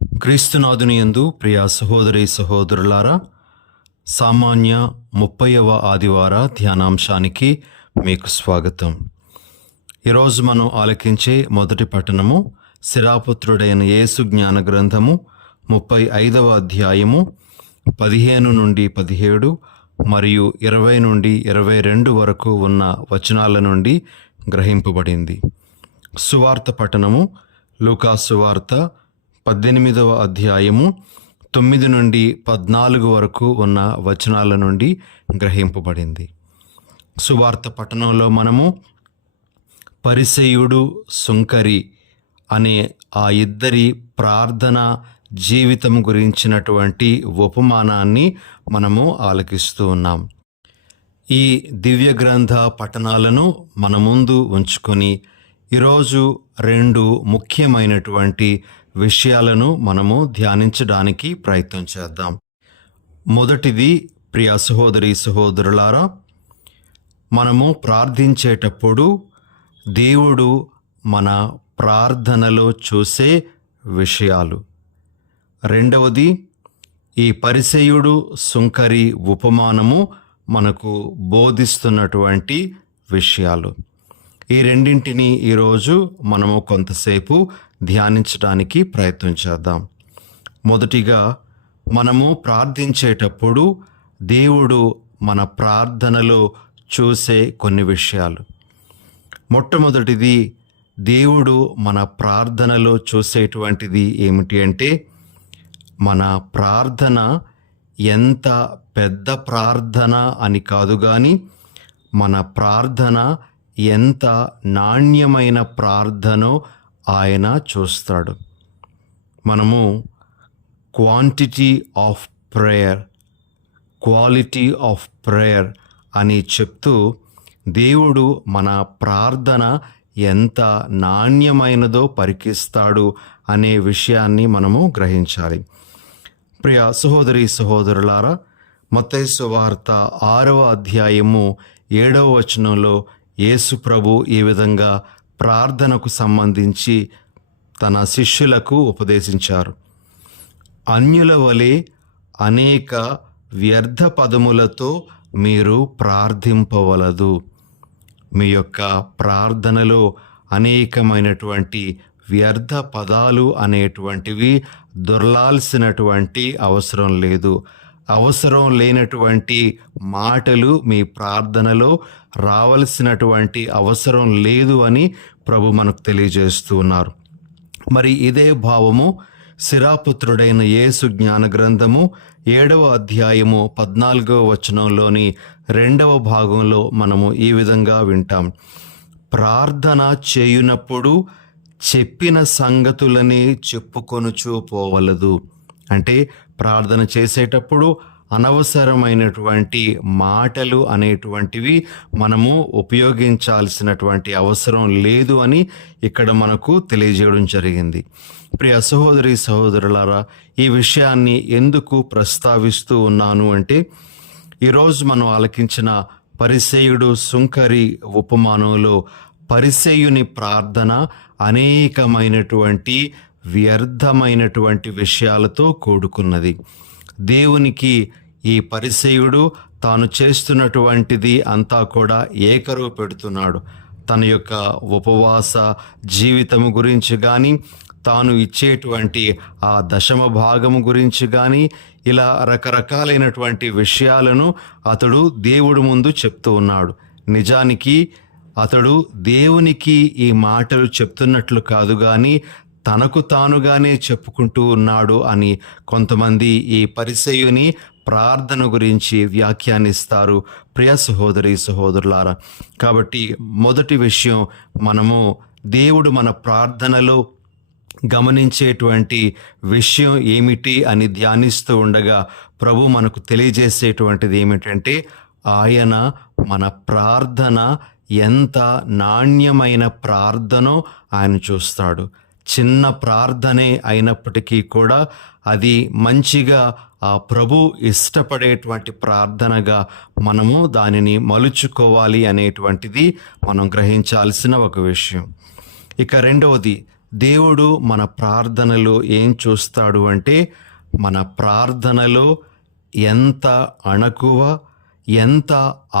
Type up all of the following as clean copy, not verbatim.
క్రీస్తునాథుని యందు ప్రియ సహోదరి సహోదరులారా, సామాన్య 30వ ఆదివార ధ్యానాంశానికి మీకు స్వాగతం. ఈరోజు మనం ఆలకించే మొదటి పట్టణము శిరాపుత్రుడైన యేసు జ్ఞాన గ్రంథము 35వ అధ్యాయము 15 నుండి 17 మరియు 20 నుండి 22 వరకు ఉన్న వచనాల నుండి గ్రహింపబడింది. సువార్త పట్టణము లూకా సువార్త 18వ అధ్యాయము 9 నుండి 14 వరకు ఉన్న వచనాల నుండి గ్రహింపబడింది. సువార్త పట్టణంలో మనము పరిసయ్యుడు, సుంకరి అనే ఆ ఇద్దరి ప్రార్థన జీవితం గురించినటువంటి ఉపమానాన్ని మనము ఆలకిస్తూ ఉన్నాం. ఈ దివ్య గ్రంథ పఠనాలను మన ముందు ఉంచుకొని ఈరోజు 2 ముఖ్యమైనటువంటి విషయాలను మనము ధ్యానించడానికి ప్రయత్నం చేద్దాం. మొదటిది, ప్రియ సహోదరి సహోదరులారా, మనము ప్రార్థించేటప్పుడు దేవుడు మన ప్రార్థనలో చూసే విషయాలు. రెండవది, ఈ పరిసయ్యుడు, సుంకరి ఉపమానము మనకు బోధిస్తున్నటువంటి విషయాలు. ఈ రెండింటిని ఈరోజు మనము కొంతసేపు ధ్యానించడానికి ప్రయత్నం చేద్దాం. మొదటిగా, మనము ప్రార్థించేటప్పుడు దేవుడు మన ప్రార్థనలో చూసే కొన్ని విషయాలు. మొట్టమొదటిది, దేవుడు మన ప్రార్థనలో చూసేటువంటిది ఏమిటి అంటే, మన ప్రార్థన ఎంత పెద్ద ప్రార్థన అని కాదు కానీ మన ప్రార్థన ఎంత నాణ్యమైన ప్రార్థనో ఆయన చూస్తాడు. మనము quantity of prayer, quality of prayer అని చెప్తూ దేవుడు మన ప్రార్థన ఎంత నాణ్యమైనదో పరికిస్తాడు అనే విషయాన్ని మనము గ్రహించాలి. ప్రియ సహోదరి సహోదరులారా, మత్తయి సువార్త 6వ అధ్యాయము 7వ వచనంలో యేసు ప్రభు ఈ విధంగా ప్రార్థనకు సంబంధించి తన శిష్యులకు ఉపదేశించారు. అన్యుల వలె అనేక వ్యర్థ పదములతో మీరు ప్రార్థింపవలదు. మీ యొక్క ప్రార్థనలో అనేకమైనటువంటి వ్యర్థ పదాలు అనేటువంటివి దొర్లాల్సినటువంటి అవసరం లేదు. అవసరం లేనటువంటి మాటలు మీ ప్రార్థనలో రావలసినటువంటి అవసరం లేదు అని ప్రభు మనకు తెలియజేస్తూ ఉన్నారు. మరి ఇదే భావము శిరాపుత్రుడైన యేసు జ్ఞాన గ్రంథము 7వ అధ్యాయము 14వ వచనంలోని 2వ భాగంలో మనము ఈ విధంగా వింటాం. ప్రార్థన చేయునప్పుడు చెప్పిన సంగతులని చెప్పుకొనుచూ పోవలదు. అంటే ప్రార్థన చేసేటప్పుడు అనవసరమైనటువంటి మాటలు అనేటువంటివి మనము ఉపయోగించాల్సినటువంటి అవసరం లేదు అని ఇక్కడ మనకు తెలియజేయడం జరిగింది. ప్రియ సహోదరి సహోదరులారా, ఈ విషయాన్ని ఎందుకు ప్రస్తావిస్తూ ఉన్నాను అంటే, ఈరోజు మనం ఆలకించిన పరిసయ్యుడు, సుంకరి ఉపమానంలో పరిసయ్యుని ప్రార్థన అనేకమైనటువంటి వ్యర్థమైనటువంటి విషయాలతో కూడుకున్నది. దేవునికి ఈ పరిసయ్యుడు తాను చేస్తున్నటువంటిది అంతా కూడా ఏకరువు పెడుతున్నాడు. తన యొక్క ఉపవాస జీవితము గురించి కానీ, తాను ఇచ్చేటువంటి ఆ దశమ భాగము గురించి కానీ, ఇలా రకరకాలైనటువంటి విషయాలను అతడు దేవుడి ముందు చెప్తూ ఉన్నాడు. నిజానికి అతడు దేవునికి ఈ మాటలు చెప్తున్నట్లు కాదు కానీ తనకు తానుగానే చెప్పుకుంటూ ఉన్నాడు అని కొంతమంది ఈ పరిసయ్యుని ప్రార్థన గురించి వ్యాఖ్యానిస్తారు. ప్రియ సహోదరి సహోదరులారా, కాబట్టి మొదటి విషయం, మనము దేవుడు మన ప్రార్థనలో గమనించేటువంటి విషయం ఏమిటి అని ధ్యానిస్తూ ఉండగా ప్రభు మనకు తెలియజేసేటువంటిది ఏమిటంటే, ఆయన మన ప్రార్థన ఎంత నాణ్యమైన ప్రార్థనో ఆయన చూస్తాడు. చిన్న ప్రార్థనే అయినప్పటికీ కూడా అది మంచిగా ఆ ప్రభు ఇష్టపడేటువంటి ప్రార్థనగా మనము దానిని మలుచుకోవాలి అనేటువంటిది మనం గ్రహించాల్సిన ఒక విషయం. ఇక రెండవది, దేవుడు మన ప్రార్థనలో ఏం చూస్తాడు అంటే, మన ప్రార్థనలో ఎంత అణకువ, ఎంత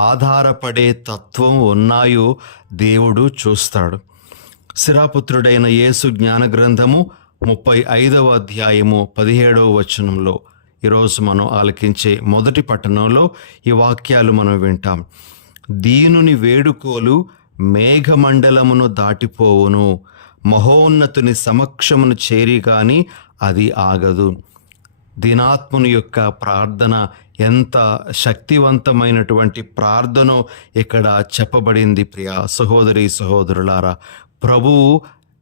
ఆధారపడే తత్వం ఉన్నాయో దేవుడు చూస్తాడు. శిరాపుత్రుడైన యేసు జ్ఞాన గ్రంథము 35వ అధ్యాయము 17వ వచనంలో ఈరోజు మనం ఆలకించే మొదటి పట్టణంలో ఈ వాక్యాలు మనం వింటాం. దీనుని వేడుకోలు మేఘమండలమును దాటిపోవును, మహోన్నతుని సమక్షమును చేరి గాని అది ఆగదు. దీనాత్ముని యొక్క ప్రార్థన ఎంత శక్తివంతమైనటువంటి ప్రార్థనో ఇక్కడ చెప్పబడింది. ప్రియ సహోదరి సహోదరులారా, ప్రభువు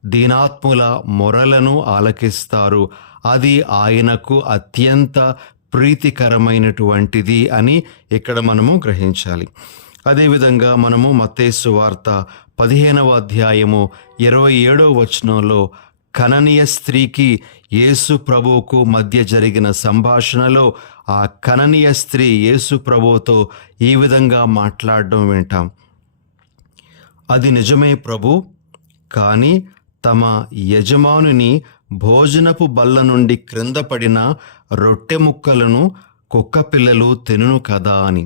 దీనాత్ముల మొరలను ఆలకిస్తారు. అది ఆయనకు అత్యంత ప్రీతికరమైనటువంటిది అని ఇక్కడ మనము గ్రహించాలి. అదేవిధంగా మనము మత్తయి సువార్త 15వ అధ్యాయము 27వ వచనంలో కననీయ స్త్రీకి యేసు ప్రభువుకు మధ్య జరిగిన సంభాషణలో ఆ కననీయ స్త్రీ యేసు ప్రభువుతో ఈ విధంగా మాట్లాడడం వింటాం. అది నిజమే ప్రభు, కానీ తమ యజమానుని భోజనపు బల్ల నుండి క్రింద పడిన రొట్టె ముక్కలను కుక్కపిల్లలు తినును కదా అని.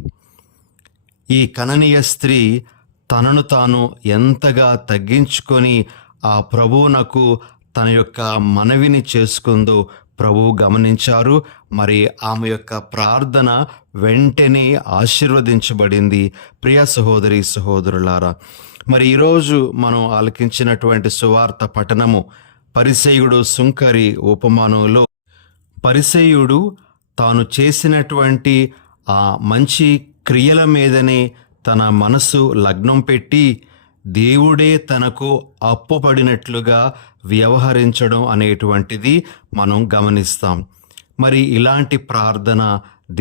ఈ కననీయ స్త్రీ తనను తాను ఎంతగా తగ్గించుకొని ఆ ప్రభువునకు తన యొక్క మనవిని చేసుకుందో ప్రభువు గమనించారు. మరి ఆమె యొక్క ప్రార్థన వెంటనే ఆశీర్వదించబడింది. ప్రియ సహోదరి సహోదరులారా, మరి ఈరోజు మనం ఆలకించినటువంటి సువార్త పఠనము పరిసయ్యుడు సుంకరి ఉపమానంలో పరిసయ్యుడు తాను చేసినటువంటి ఆ మంచి క్రియల మీదనే తన మనసు లగ్నం పెట్టి దేవుడే తనకు అప్పుపడినట్లుగా వ్యవహరించడం అనేటువంటిది మనం గమనిస్తాం. మరి ఇలాంటి ప్రార్థన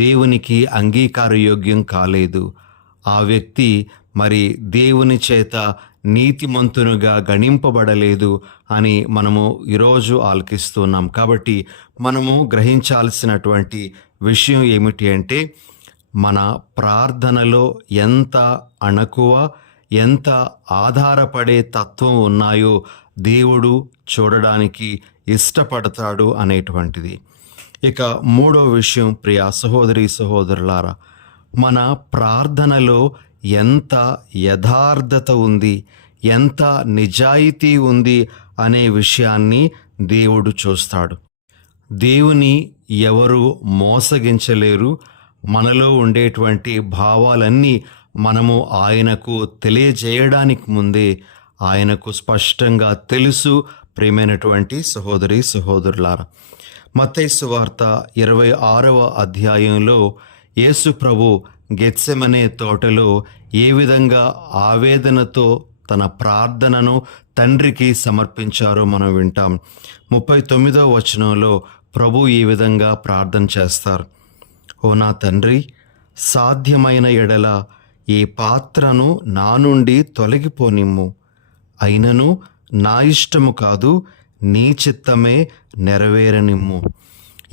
దేవునికి అంగీకారయోగ్యం కాలేదు. ఆ వ్యక్తి మరి దేవుని చేత నీతిమంతునుగా గణింపబడలేదు అని మనము ఈరోజు ఆలకిస్తున్నాం. కాబట్టి మనము గ్రహించాల్సినటువంటి విషయం ఏమిటి అంటే, మన ప్రార్థనలో ఎంత అణకువ, ఎంత ఆధారపడే తత్వం ఉన్నాయో దేవుడు చూడడానికి ఇష్టపడతాడు అనేటువంటిది. ఇక మూడో విషయం, ప్రియ సహోదరి సహోదరులారా, మన ప్రార్థనలో ఎంత యథార్థత ఉంది, ఎంత నిజాయితీ ఉంది అనే విషయాన్ని దేవుడు చూస్తాడు. దేవుని ఎవరు మోసగించలేరు. మనలో ఉండేటువంటి భావాలన్నీ మనము ఆయనకు తెలియజేయడానికి ముందే ఆయనకు స్పష్టంగా తెలుసు. ప్రియమైనటువంటి సహోదరి సహోదరులారా, మత్తయి సువార్త 26వ అధ్యాయంలో యేసు ప్రభు గెత్సెమనే తోటలో ఏ విధంగా ఆవేదనతో తన ప్రార్థనను తండ్రికి సమర్పించారో మనం వింటాం. 39వ వచనంలో ప్రభు ఈ విధంగా ప్రార్థన చేస్తారు. ఓ నా తండ్రి, సాధ్యమైన ఎడల ఈ పాత్రను నా నుండి తొలగిపోనిమ్ము, అయినను నా ఇష్టము కాదు, నీ చిత్తమే నెరవేరనిమ్ము.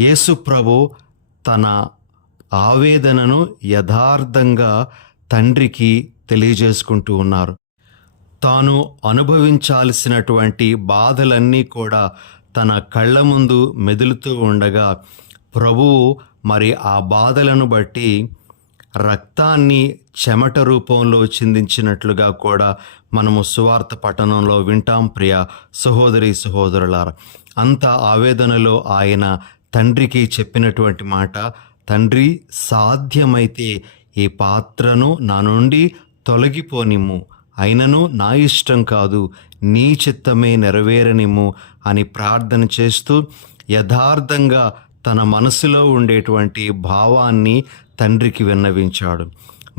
యేసు ప్రభు తన ఆవేదనను యథార్థంగా తండ్రికి తెలియజేసుకుంటూ ఉన్నారు. తాను అనుభవించాల్సినటువంటి బాధలన్నీ కూడా తన కళ్ళ ముందు మెదులుతూ ఉండగా ప్రభువు మరి ఆ బాధలను బట్టి రక్తాన్ని చెమట రూపంలో చిందించినట్లుగా కూడా మనము సువార్త పఠనంలో వింటాం. ప్రియ సహోదరి సహోదరులారా, అంత ఆవేదనలో ఆయన తండ్రికి చెప్పినటువంటి మాట, తండ్రి సాధ్యమైతే ఈ పాత్రను నా నుండి తొలగిపోనిమ్ము, అయినను నా ఇష్టం కాదు, నీ చిత్తమే నెరవేరనిమ్ము అని ప్రార్థన చేస్తూ యథార్థంగా తన మనసులో ఉండేటువంటి భావాన్ని తండ్రికి విన్నవించాడు.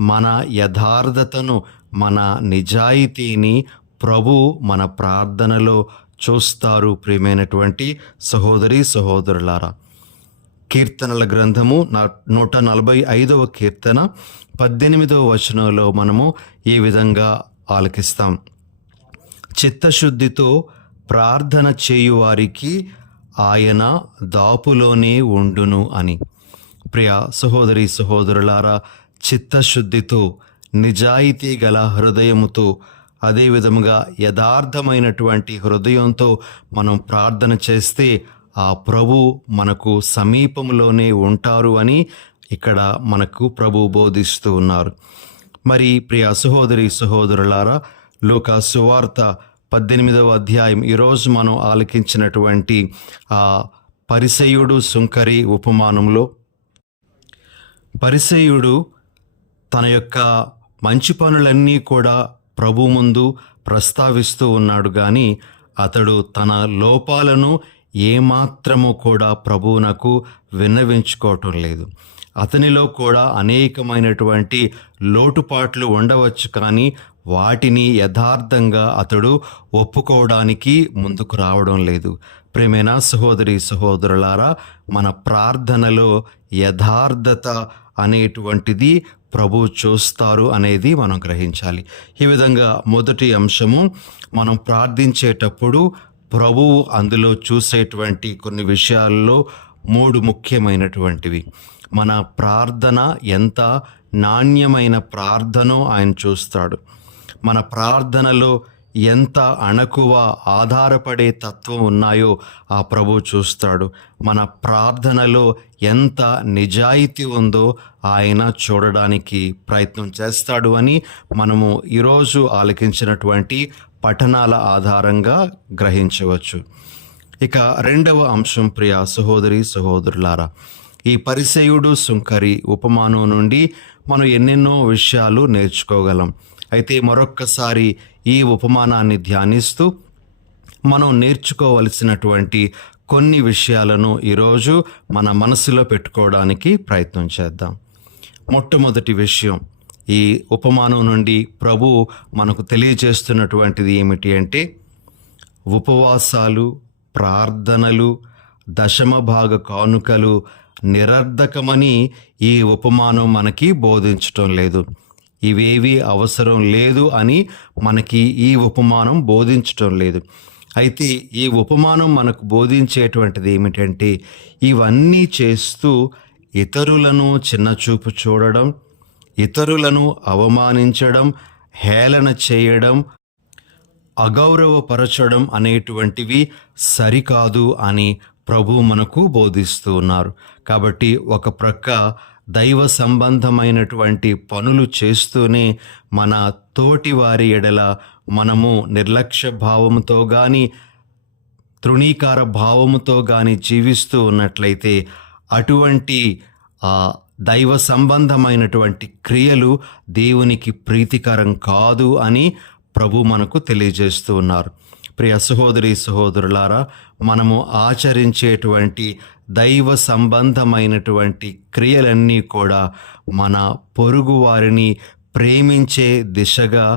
మన యథార్థతను, మన నిజాయితీని ప్రభు మన ప్రార్థనలో చూస్తారు. ప్రియమైనటువంటి సహోదరి సహోదరులారా, కీర్తనల గ్రంథము 145వ కీర్తన 18వ వచనంలో మనము ఈ విధంగా ఆలకిస్తాం. చిత్తశుద్ధితో ప్రార్థన చేయువారికి ఆయన దాపులోనే ఉండును అని. ప్రియ సహోదరి సహోదరులారా, చిత్తశుద్ధితో నిజాయితీ గల హృదయముతో అదే విధముగా యథార్థమైనటువంటి హృదయంతో మనం ప్రార్థన చేస్తే ఆ ప్రభు మనకు సమీపంలోనే ఉంటారు అని ఇక్కడ మనకు ప్రభు బోధిస్తూ ఉన్నారు. మరి ప్రియ సహోదరి సహోదరులారా, లూకా సువార్త 18వ అధ్యాయం ఈరోజు మనం ఆలకించినటువంటి ఆ పరిసయ్యుడు సుంకరి ఉపమానంలో పరిసయ్యుడు తన యొక్క మంచి పనులన్నీ కూడా ప్రభు ముందు ప్రస్తావిస్తూ ఉన్నాడు, కానీ అతడు తన లోపాలను ఏమాత్రము కూడా ప్రభువునకు విన్నవించుకోవటం లేదు. అతనిలో కూడా అనేకమైనటువంటి లోటుపాట్లు ఉండవచ్చు, కానీ వాటిని యథార్థంగా అతడు ఒప్పుకోవడానికి ముందుకు రావడం లేదు. ప్రేమైన సహోదరి సహోదరులారా, మన ప్రార్థనలో యథార్థత అనేటువంటిది ప్రభు చూస్తారు అనేది మనం గ్రహించాలి. ఈ విధంగా మొదటి అంశము, మనం ప్రార్థించేటప్పుడు ప్రభువు అందులో చూసేటువంటి కొన్ని విషయాల్లో 3 ముఖ్యమైనటువంటివి. మన ప్రార్థన ఎంత నాణ్యమైన ప్రార్థనో ఆయన చూస్తాడు. మన ప్రార్థనలో ఎంత అణకువ ఆధారపడే తత్వం ఉన్నాయో ఆ ప్రభు చూస్తాడు. మన ప్రార్థనలో ఎంత నిజాయితీ ఉందో ఆయన చూడడానికి ప్రయత్నం చేస్తాడు అని మనము ఈరోజు ఆలకించినటువంటి పఠనాల ఆధారంగా గ్రహించవచ్చు. ఇక రెండవ అంశం, ప్రియ సహోదరి సహోదరులారా, ఈ పరిసయ్యుడు సుంకరి ఉపమానం నుండి మనం ఎన్నెన్నో విషయాలు నేర్చుకోగలం. అయితే మరొక్కసారి ఈ ఉపమానాన్ని ధ్యానిస్తూ మనం నేర్చుకోవలసినటువంటి కొన్ని విషయాలను ఈరోజు మన మనసులో పెట్టుకోవడానికి ప్రయత్నం చేద్దాం. మొట్టమొదటి విషయం, ఈ ఉపమానం నుండి ప్రభు మనకు తెలియజేస్తున్నటువంటిది ఏమిటి అంటే, ఉపవాసాలు, ప్రార్థనలు, దశమ భాగ కానుకలు నిరర్ధకమని ఈ ఉపమానం మనకి బోధించటం లేదు. ఇవేవి అవసరం లేదు అని మనకి ఈ ఉపమానం బోధించటం లేదు. అయితే ఈ ఉపమానం మనకు బోధించేటువంటిది ఏమిటంటే, ఇవన్నీ చేస్తూ ఇతరులను చిన్నచూపు చూడడం, ఇతరులను అవమానించడం, హేళన చేయడం, అగౌరవపరచడం అనేటువంటివి సరికాదు అని ప్రభు మనకు బోధిస్తూ ఉన్నారు. కాబట్టి ఒక ప్రక్క దైవ సంబంధమైనటువంటి పనులు చేస్తూనే మన తోటి వారి ఎడల మనము నిర్లక్ష్య భావముతో కానీ తృణీకార భావముతో కానీ జీవిస్తూ ఉన్నట్లయితే అటువంటి దైవ సంబంధమైనటువంటి క్రియలు దేవునికి ప్రీతికరం కాదు అని ప్రభు మనకు తెలియజేస్తూ ఉన్నారు. ప్రియ సహోదరి సహోదరులారా, మనము ఆచరించేటువంటి దైవ సంబంధమైనటువంటి క్రియలన్నీ కూడా మన పొరుగు వారిని ప్రేమించే దిశగా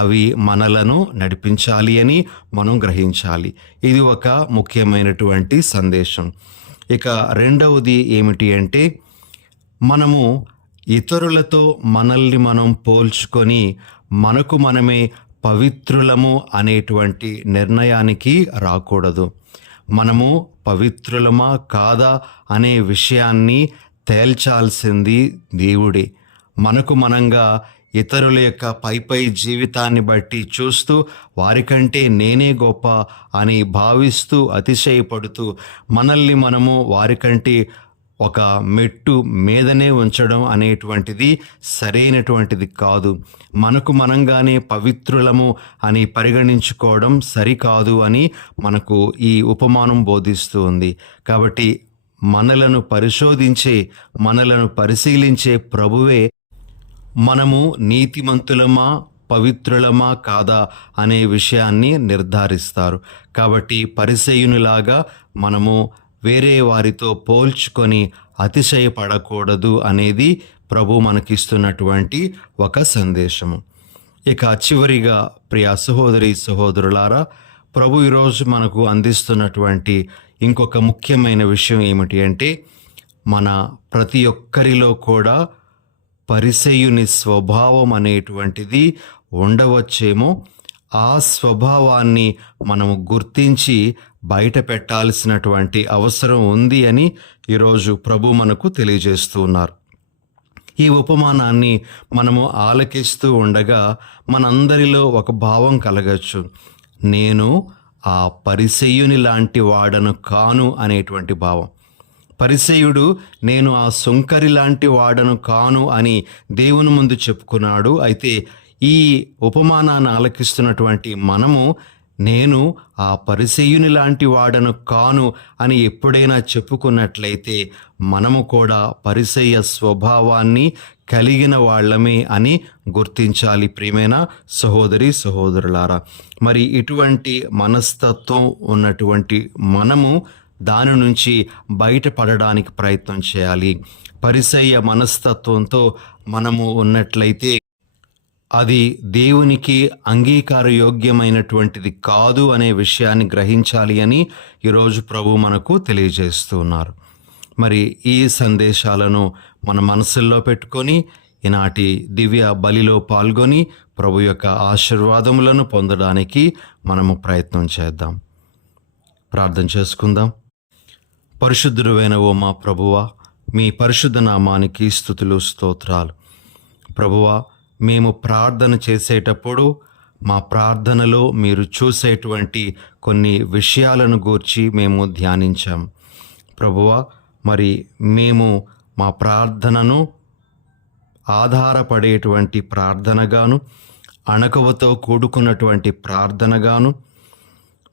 అవి మనలను నడిపించాలి అని మనం గ్రహించాలి. ఇది ఒక ముఖ్యమైనటువంటి సందేశం. ఇక రెండవది ఏమిటి అంటే, మనము ఇతరులతో మనల్ని మనం పోల్చుకొని మనకు మనమే పవిత్రులము అనేటువంటి నిర్ణయానికి రాకూడదు. మనము పవిత్రులమా కాదా అనే విషయాన్ని తేల్చాల్సింది దేవుడే. మనకు మనంగా ఇతరుల యొక్క పై జీవితాన్ని బట్టి చూస్తూ వారికంటే నేనే గొప్ప అని భావిస్తూ అతిశయపడుతూ మనల్ని మనము వారికంటే ఒక మెట్టు మీదనే ఉంచడం అనేటువంటిది సరైనటువంటిది కాదు. మనకు మనంగానే పవిత్రులము అని పరిగణించుకోవడం సరికాదు అని మనకు ఈ ఉపమానం బోధిస్తూ ఉంది. కాబట్టి మనలను పరిశోధించే, మనలను పరిశీలించే ప్రభువే మనము నీతిమంతులమా పవిత్రులమా కాదా అనే విషయాన్ని నిర్ధారిస్తారు. కాబట్టి పరిసయ్యునిలాగా మనము వేరే వారితో పోల్చుకొని అతిశయపడకూడదు అనేది ప్రభు మనకిస్తున్నటువంటి ఒక సందేశము. ఇక చివరిగా ప్రియ సహోదరి సహోదరులారా, ప్రభు ఈరోజు మనకు అందిస్తున్నటువంటి ఇంకొక ముఖ్యమైన విషయం ఏమిటి అంటే, మన ప్రతి ఒక్కరిలో కూడా పరిసయ్యుని స్వభావం అనేటువంటిది ఉండవచ్చేమో. ఆ స్వభావాన్ని మనము గుర్తించి బయట పెట్టాల్సినటువంటి అవసరం ఉంది అని ఈరోజు ప్రభు మనకు తెలియజేస్తూ ఉన్నారు. ఈ ఉపమానాన్ని మనము ఆలకిస్తూ ఉండగా మనందరిలో ఒక భావం కలగచ్చు. నేను ఆ పరిసయ్యుని లాంటి వాడను కాను అనేటువంటి భావం. పరిసయ్యుడు నేను ఆ సుంకరి లాంటి వాడను కాను అని దేవుని ముందు చెప్పుకున్నాడు. అయితే ఈ ఉపమానాన్ని ఆలకిస్తున్నటువంటి మనము నేను ఆ పరిసయ్యుని లాంటి వాడను కాను అని ఎప్పుడైనా చెప్పుకున్నట్లయితే మనము కూడా పరిసయ్య స్వభావాన్ని కలిగిన వాళ్ళమే అని గుర్తించాలి. ప్రియమైన సహోదరి సహోదరులారా, మరి ఇటువంటి మనస్తత్వం ఉన్నటువంటి మనము దాని నుంచి బయటపడడానికి ప్రయత్నం చేయాలి. పరిసయ్య మనస్తత్వంతో మనము ఉన్నట్లయితే అది దేవునికి అంగీకారయోగ్యమైనటువంటిది కాదు అనే విషయాన్ని గ్రహించాలి అని ఈరోజు ప్రభు మనకు తెలియజేస్తూ ఉన్నారు. మరి ఈ సందేశాలను మన మనసుల్లో పెట్టుకొని ఈనాటి దివ్య బలిలో పాల్గొని ప్రభు యొక్క ఆశీర్వాదములను పొందడానికి మనము ప్రయత్నం చేద్దాం. ప్రార్థన చేసుకుందాం. పరిశుద్ధుడైన ఓ మా ప్రభువా, మీ పరిశుద్ధ నామానికి స్తుతులు స్తోత్రాలు. ప్రభువా, మేము ప్రార్థన చేసేటప్పుడు మా ప్రార్థనలో మీరు చూసేటువంటి కొన్ని విషయాలను గూర్చి మేము ధ్యానించాం. ప్రభువా, మరి మేము మా ప్రార్థనను ఆధారపడేటువంటి ప్రార్థనగాను, అణకువతో కూడుకున్నటువంటి ప్రార్థనగాను,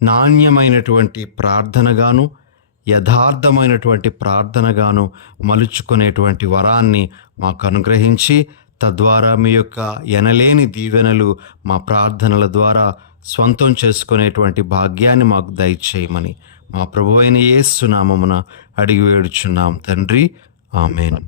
నాణ్యమైనటువంటి ప్రార్థనగాను, యథార్థమైనటువంటి ప్రార్థనగాను మలుచుకునేటువంటి వరాన్ని మాకు అనుగ్రహించి తద్వారా మీ యొక్క ఎనలేని దీవెనలు మా ప్రార్థనల ద్వారా స్వంతం చేసుకునేటువంటి భాగ్యాన్ని మాకు దయచేయమని మా ప్రభువైన యేసు నామమున అడిగి వేడుచున్నాం తండ్రి. ఆమేన్.